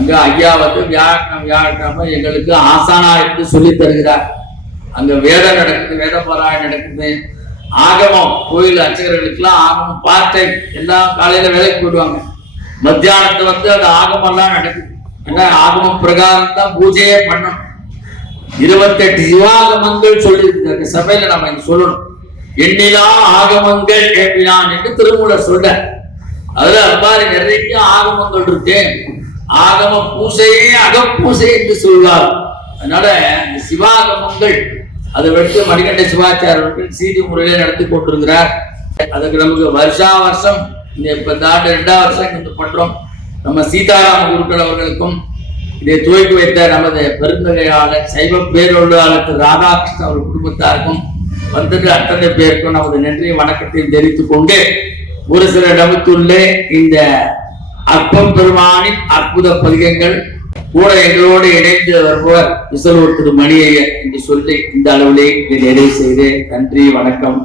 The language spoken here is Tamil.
அங்க ஐயா வந்து வியாழக்கிழமை எங்களுக்கு ஆசானா என்று சொல்லி தருகிறார். அங்க வேதம் நடக்குது, வேத பாராயணம் நடக்குது. ஆகமம் கோயில் அர்ச்சகர்களுக்கெல்லாம் ஆகமம் பார்ட்டை எல்லாம் காலையில வேலைக்கு போயிடுவாங்க. மத்தியானத்தை வந்து அந்த ஆகமம் எல்லாம் நடக்குது. ஏன்னா ஆகம பிரகாரம் தான் பூஜையே பண்ணணும். 28 சிவாகமங்கள் சொல்லி இருக்க சபையில நம்ம இங்க சொல்லணும். எண்ணிலா ஆகமங்கள் கேட்பினான் என்று திருமூலர் சொல்ற. அதுல அவ்வாறு நிறைய ஆகமங்கள் இருக்கு. ஆகம பூசையே அகப்பூசை என்று சொல்வார். அதனால இந்த சிவாகமங்கள் அதை வச்சு மணிகண்ட சிவாச்சாரியர்கள் சீதி முறையில நடத்தி கொண்டிருக்கிறார். அதுக்கு நமக்கு வருஷா வருஷம் இப்ப இந்த ஆண்டு 2வது வருஷம் இங்க பண்றோம். நம்ம சீதாராம குருக்கள் அவர்களுக்கும் இதை துவக்கி வைத்த நமது பெருந்தகையாளர் சைவ பேரொழியாளர் திரு ராதாகிருஷ்ணன் அவர் குடும்பத்தாருக்கும் வந்துட்டு அத்தனை பேருக்கும் நமது நன்றி வணக்கத்தையும் தெரிவித்துக் கொண்டு ஒரு சில நமத்துள்ளே இந்த அப்பம் பெருமானின் அற்புத பதிகங்கள் கூட எங்களோடு இணைந்து வருபவர் விசலூர் திரு மணியையர் என்று சொல்லி இந்த அளவிலே நிறைவு செய்து நன்றி வணக்கம்.